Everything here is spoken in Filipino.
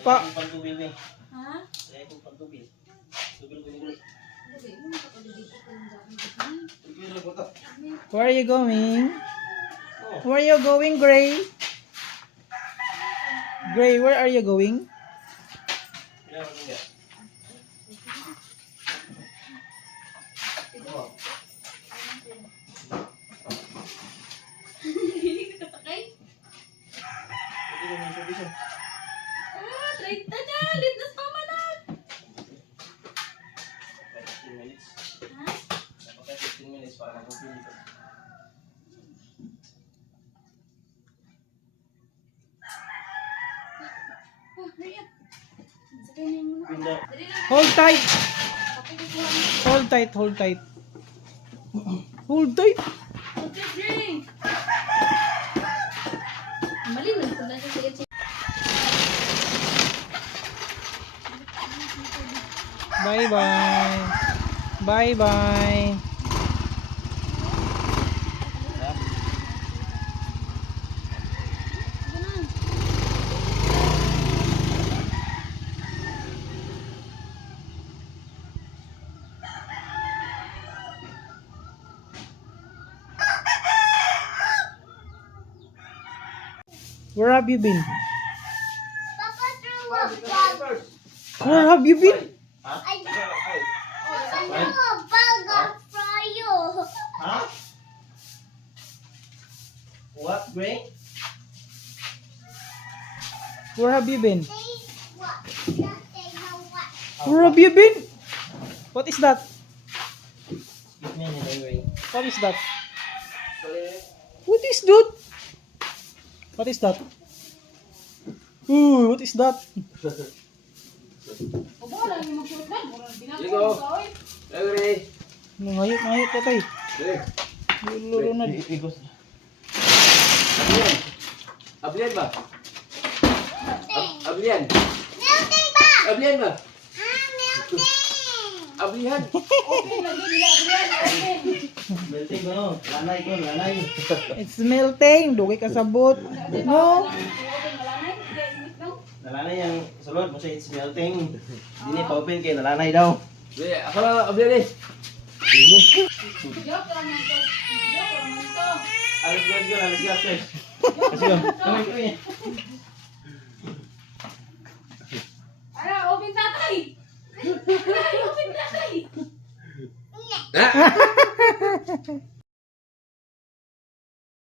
Pa. Ha? Where are you going? Where are you going, Gray? Gray, where are you going? Hindi ka sakay? Ah, 30 na! Litnas pa man na! Ha? Oh, hurry up. Sakay na yung muna. Dali lang. Hold tight. Pakikukuha mo. Hold tight, hold tight. Hold tight. Okay, drink. Malinis ko na siya sa itse. Bye-bye. Bye-bye. Where have you been? Papa threw a bug. Where have you been? I threw a bug up for you. Huh? What, Gray? Where have you been? They what? They know what? Where have you been? What is that? Give me a Gray. What is that? What is that? What is that? Ooh, what is that? Obo, lang yung mag-shoot na. Binako Ligo. ko sa oy. Gray. Nangayot ka tayo. Gray. Lolo na. Ablian ba? Ablian. Melting ba? Ablian ba? Melting. Ablihan. Okay, lagi nila. Abrihan, open. Melting ba no? Lanay ko, lanay. It's melting. Dugay ka sabot. No. Open, malanay. Hindi, no? Nalanay yung sulod mo sa it's melting. Dini pa open kay nalanay daw. Gray, ako lang ablian eh. Joke lang yan to. Joke lang yan to. Let's go, let's go, sir. Let's go. Come here. Ara, open tatay. Ara, open tatay. Ah!